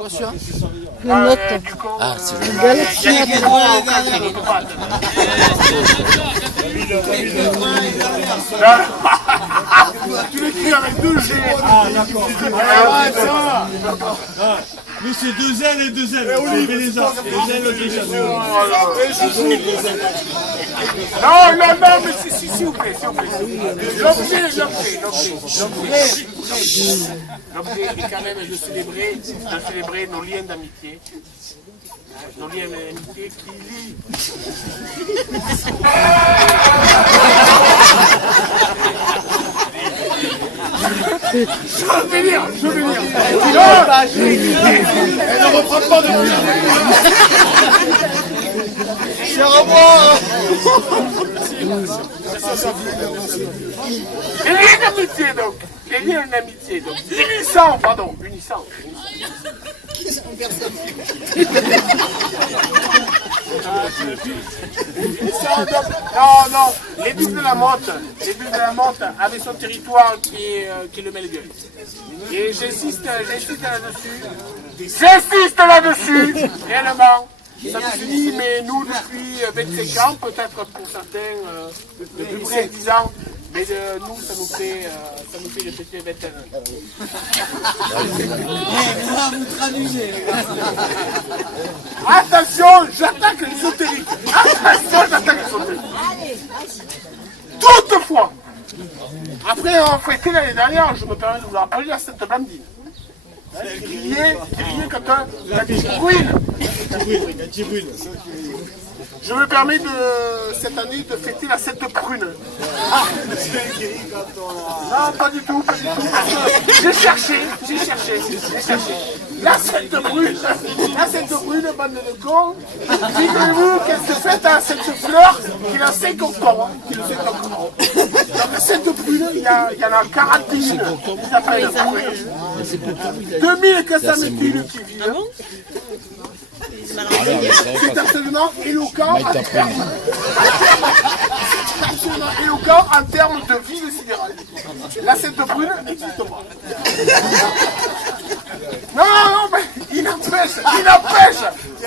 Quoi celui-là? Le note. Ah, c'est vrai. Galaxy Il y a les droits, les gars. Tu l'écris avec 2 G. Ah, d'accord. Nous, c'est 2 L et 2 L. C'est Bélézard. 2 L et 2 L. Non, mais s'il vous plaît, s'il vous plaît. L'objet, est quand même de célébrer nos liens d'amitié. Nos liens d'amitié qui lient. Je vais lire. Elle ne reprend pas de C'est à moi. Les liens d'amitié, donc. Unissant. Non, les bulles de la Motte avaient son territoire qui est le Melgueul. Et j'insiste là-dessus, réellement. Ça nous unit, mais nous, depuis 25 ans, peut-être pour certains, depuis 5-10 ans, mais nous, ça nous fait répéter 21 ans. Vous traduisez. Attention, j'attaque l'ésotérique. Toutefois, après avoir fêté l'année dernière, je me permets de vous rappeler la Sainte Blandine. Qui riait quand la brûle. Je me permets cette année de fêter la Sainte Prune. Non, pas du tout. J'ai cherché. La Sainte Brune, bande de cons. Figurez-vous qu'elle se fête à cette fleur qui a 5 octobre. Dans la Sainte Brune, il y en a 41. 2400 piles qui vivent. C'est absolument éloquent en termes de vie sidérale. La Sainte Brune n'existe pas. Non, mais il n'empêche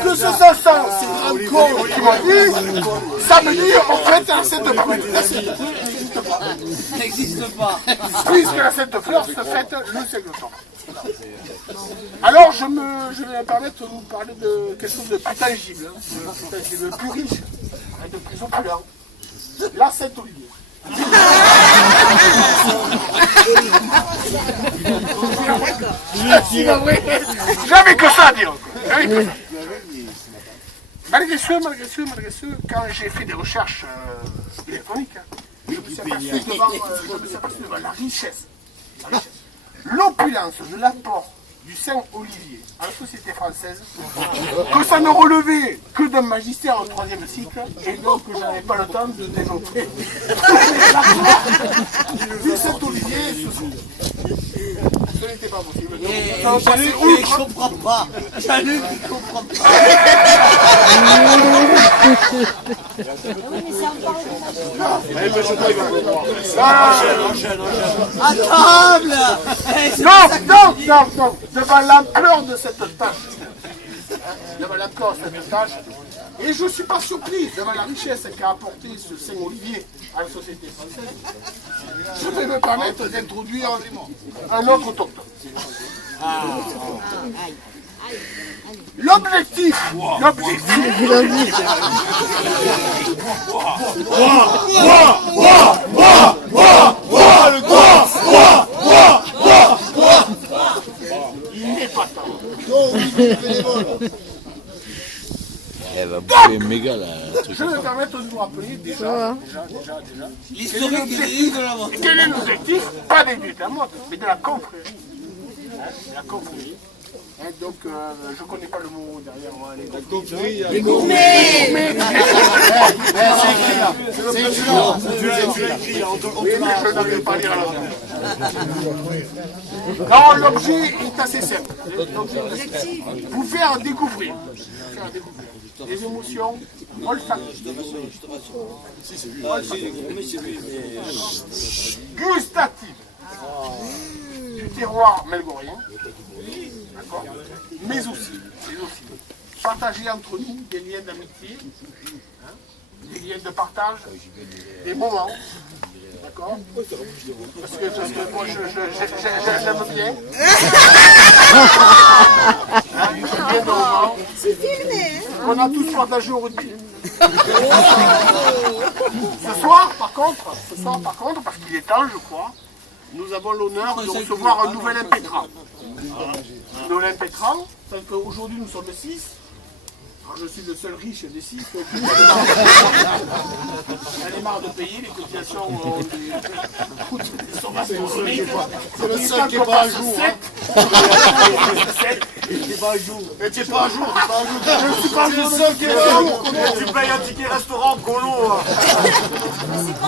que ce sont ces grands cons qui m'ont dit samedi, on fête la Sainte Brune. La Sainte Brune n'existe pas. Puisque la Sainte Fleur se fête le 5 octobre. Alors je vais me permettre de vous parler de quelque chose de plus tangible, de plus riche, de plus opulent. La Saint-Olivier. J'avais que ça à dire. Malgré ce, quand j'ai fait des recherches électroniques, je me suis aperçu devant la richesse. L'opulence de l'apport du Saint-Olivier à la société française, que ça ne relevait que d'un magistère en 3e cycle, et donc que je n'avais pas le temps de développer. Du Saint-Olivier, ce n'était pas possible. Je comprends pas. À table. Non, devant l'ampleur de cette tâche, et je ne suis pas surpris devant la richesse qu'a apporté ce Saint-Olivier à la société française, je vais me permettre d'introduire un autre autochtone. L'objectif. Il n'est pas temps. Elle va bouffer méga là. Je vais me permettre de vous rappeler déjà. L'historique de la vente. Quel est l'objectif? Pas des buts à mode, mais de la confrérie. La confrérie. Donc, je ne connais pas le mot derrière moi. Les gourmets. C'est écrit là. Oui, mais je n'arrive pas à lire là. Non, l'objet est assez simple. Vous faire découvrir des émotions olfactives, gustatives du terroir melgorien, d'accord? Mais aussi, partager entre nous des liens d'amitié, hein, des liens de partage, des moments, d'accord? Parce que moi, j'aime bien. Hein, j'aime bien nos moments. C'est filmé, hein? On a tous partagé au rugby. Ce soir, par contre, parce qu'il est temps, je crois, nous avons l'honneur de recevoir un nouvel impétrant. Un nouvel impétrant, c'est qu'aujourd'hui nous sommes 6. Alors je suis le seul riche des 6. J'en ai marre de payer les cotisations. C'est le seul qui n'est pas à jour. T'es pas à jour. Mais tu n'es pas à jour, t'es pas à jour. Je suis pas C'est le seul qui est pas à jour. Tu payes un ticket restaurant, colo.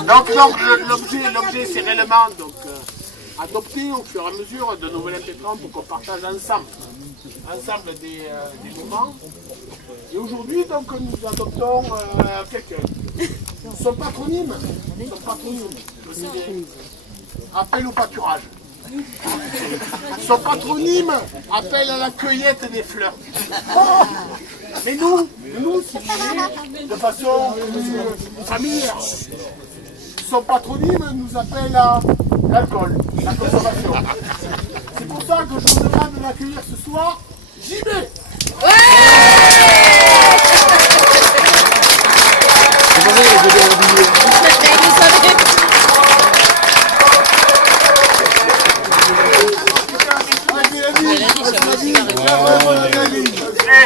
Donc l'objet c'est réellement adopter au fur et à mesure de nouvelles impétrants pour qu'on partage ensemble des moments. Et aujourd'hui donc nous adoptons quelqu'un. Son patronyme, appel au pâturage. Son patronyme appelle à la cueillette des fleurs. Mais nous, si vous voulez, de façon familière, son patronyme nous appelle à l'alcool, la consommation. C'est pour ça que je vous demande d'accueillir ce soir JB.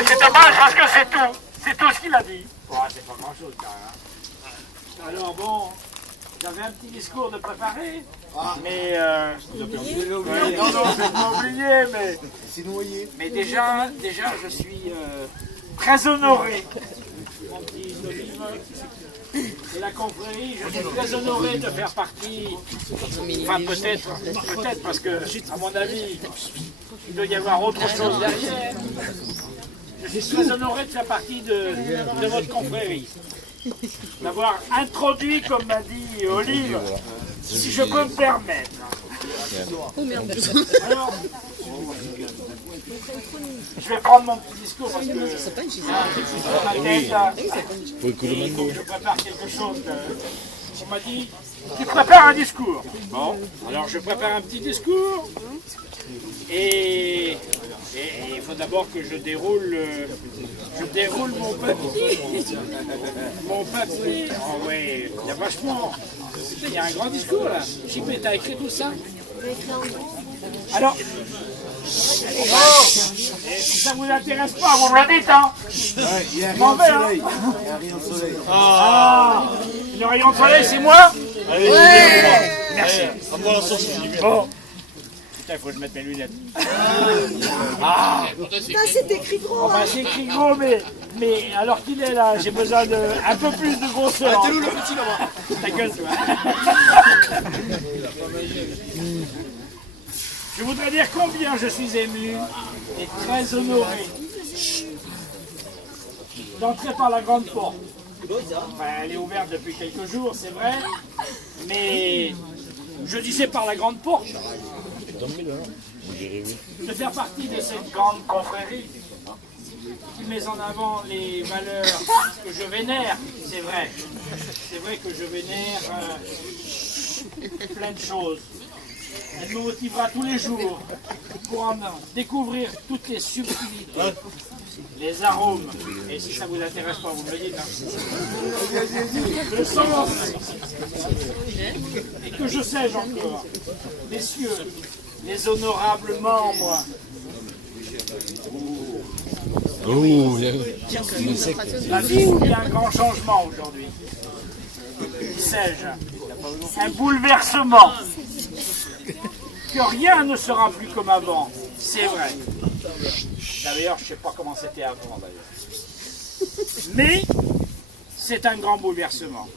C'est dommage parce que c'est tout ce qu'il a dit. Ouais, c'est pas grand chose quand même. Alors bon, j'avais un petit discours de préparé, mais Non, je vais pas oublier, mais C'est noyé. mais déjà je suis très honoré. Mon petit Olive et la confrérie, je suis très honoré de faire partie. Enfin peut-être parce que à mon avis, il doit y avoir autre chose derrière. Je suis très honoré de faire partie de votre confrérie. D'avoir introduit, comme m'a dit Olive, si je peux me permettre. Alors, je vais prendre mon petit discours parce que il faut que je prépare quelque chose. On m'a dit, tu prépares un discours. Bon, alors je prépare un petit discours. Et il faut d'abord que je déroule mon papier. Mon papier. Oh ouais, il y a vachement. Il y a un grand discours là. JP, t'as écrit tout ça? Alors. Et si ça vous intéresse pas, vous me le dites, hein? Il y a Je m'en vais, hein? Il y a rien de soleil. Ah, le rayon de soleil, c'est moi? Merci. Bon. Putain, il faut que je mette mes lunettes. Ah, c'est écrit gros, Enfin, hein? c'est écrit gros, mais alors qu'il est là, j'ai besoin de un peu plus de grosseur. T'es où le petit là-bas? Ta gueule, toi. Je voudrais dire combien je suis ému et très honoré d'entrer par la grande porte. Enfin, elle est ouverte depuis quelques jours, c'est vrai, mais je disais par la grande porte de faire partie de cette grande confrérie qui met en avant les valeurs que je vénère, c'est vrai. C'est vrai que je vénère plein de choses. Elle me motivera tous les jours pour en découvrir toutes les subtilités, les arômes. Et si ça vous intéresse pas, vous me le dites. Le sens. Et que je sais encore, messieurs, les honorables membres. La vie, il y a un grand changement aujourd'hui. Sais-je, un bouleversement. Que rien ne sera plus comme avant, c'est vrai. D'ailleurs, je ne sais pas comment c'était avant, d'ailleurs. Mais c'est un grand bouleversement.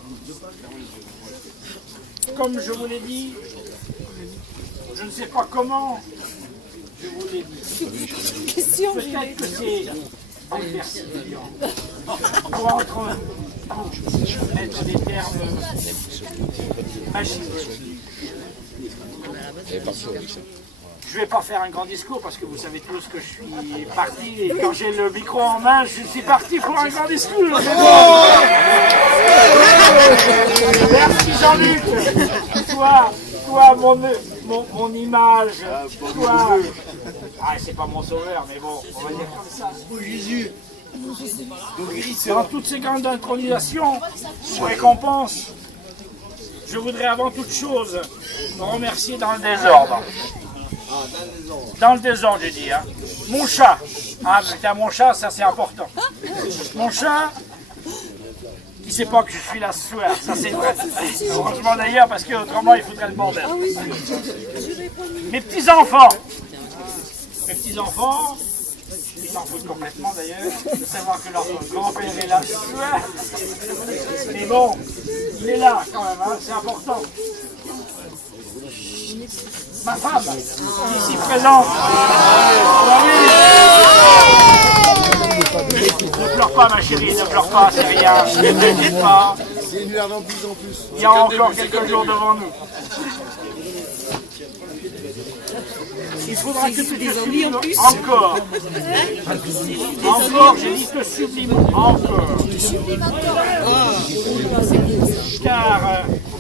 Comme je vous l'ai dit, je ne sais pas comment je vous l'ai dit. Peut-être que c'est bouleversant. Pour mettre des termes magiques. je ne vais pas faire un grand discours parce que vous savez tous que je suis parti et quand j'ai le micro en main, je suis parti pour un grand discours. Merci Jean-Luc. Toi, mon image, toi. Ah, c'est pas mon sauveur, mais bon, on va dire comme ça. Oh Jésus. Dans toutes ces grandes intronisations ou récompenses, je voudrais avant toute chose me remercier dans le désordre. Dans le désordre, j'ai dit. Hein. Mon chat. Ah, putain, mon chat, ça c'est important. Mon chat, qui ne sait pas que je suis là ce soir, ça c'est vrai. Heureusement d'ailleurs, parce qu'autrement il faudrait le bordel. Mes petits-enfants, ils s'en foutent complètement d'ailleurs, de savoir que leur grand-père est là ce soir. Mais bon, il est là quand même, hein, c'est important. Ma femme, ici présente. Ne pleure pas ma chérie, ne pleure pas, c'est rien, ne t'inquiète pas. C'est une merde en plus. Il y a encore quelques jours devant nous. Il faudra que tu te sublimes encore. Encore, j'ai dit te sublime encore. Car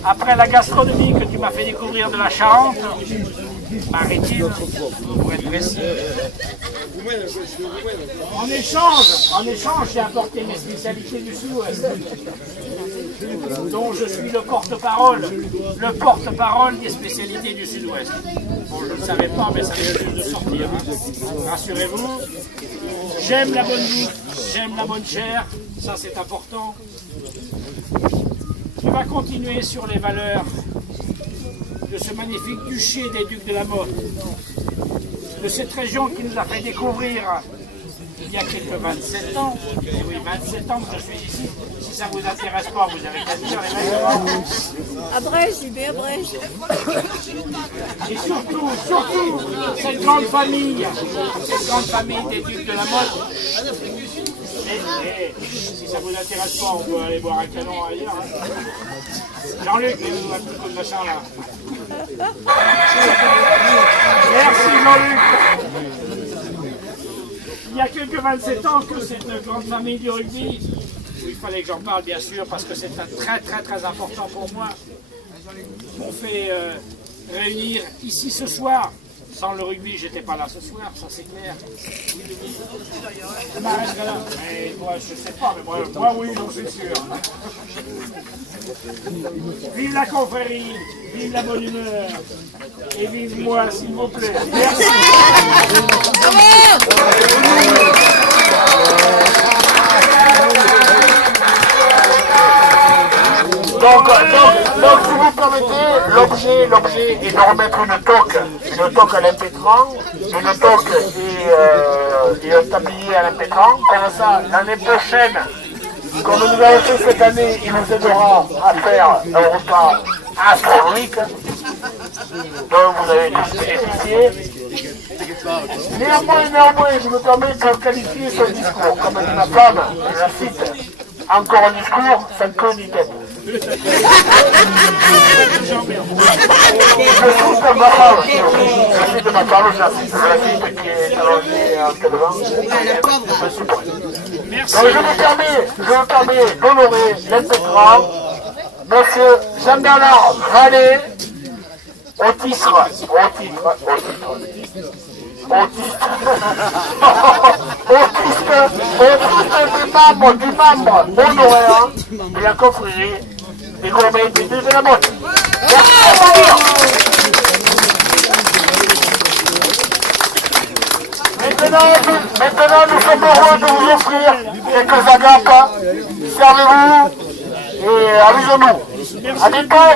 après la gastronomie que tu m'as fait découvrir de la Charente, maritime, pour être précis, en échange, j'ai apporté mes spécialités du Sud-Ouest, dont je suis le porte-parole des spécialités du Sud-Ouest. Bon, je ne le savais pas, mais ça vient juste de sortir. Hein. Rassurez-vous, j'aime la bonne bouffe, j'aime la bonne chair, ça c'est important. Je vais continuer sur les valeurs de ce magnifique duché des Ducs de la Motte, de cette région qui nous a fait découvrir il y a quelques 27 ans. Et oui, 27 ans que je suis ici. Si ça ne vous intéresse pas, vous avez qu'à dire les mecs. À Brèche, j'y vais à Brèche. Et surtout, cette grande famille des Ducs de la Motte. Et si ça ne vous intéresse pas, on peut aller boire un canon ailleurs. Hein. Jean-Luc, il nous a un petit coup de machin là. Merci Jean-Luc. Il y a quelques 27 ans que cette grande famille du rugby, il fallait que j'en parle bien sûr parce que c'est très important pour moi, m'ont fait réunir ici ce soir. Sans le rugby, j'étais pas là ce soir, ça c'est clair. Je m'arrêterai là. Mais moi, je sais pas, mais moi oui, j'en suis sûr. Vive la confrérie, vive la bonne humeur, et vive moi, s'il vous plaît. Merci. Donc, si vous permettez, l'objet est de remettre une toque à l'impétrant, une toque et un tablier à l'impétrant. Comme ça, l'année prochaine, comme nous avons fait cette année, il nous aidera à faire un repas astronomique dont vous avez bénéficié. Néanmoins, je me permets de qualifier ce discours, comme dit ma femme, je la cite, encore un discours, sans queue ni tête. Je cite ma femme, je la cite qui est allongée en devant. Donc je me permets d'honorer l'impétrant, monsieur Jean-Bernard Vallée, au titre du membre honoraire de la confrérie des gourmets des Ducs de la Motte. Maintenant, nous sommes heureux de vous offrir quelques agapes. Servez-vous et amusez-nous. À bientôt.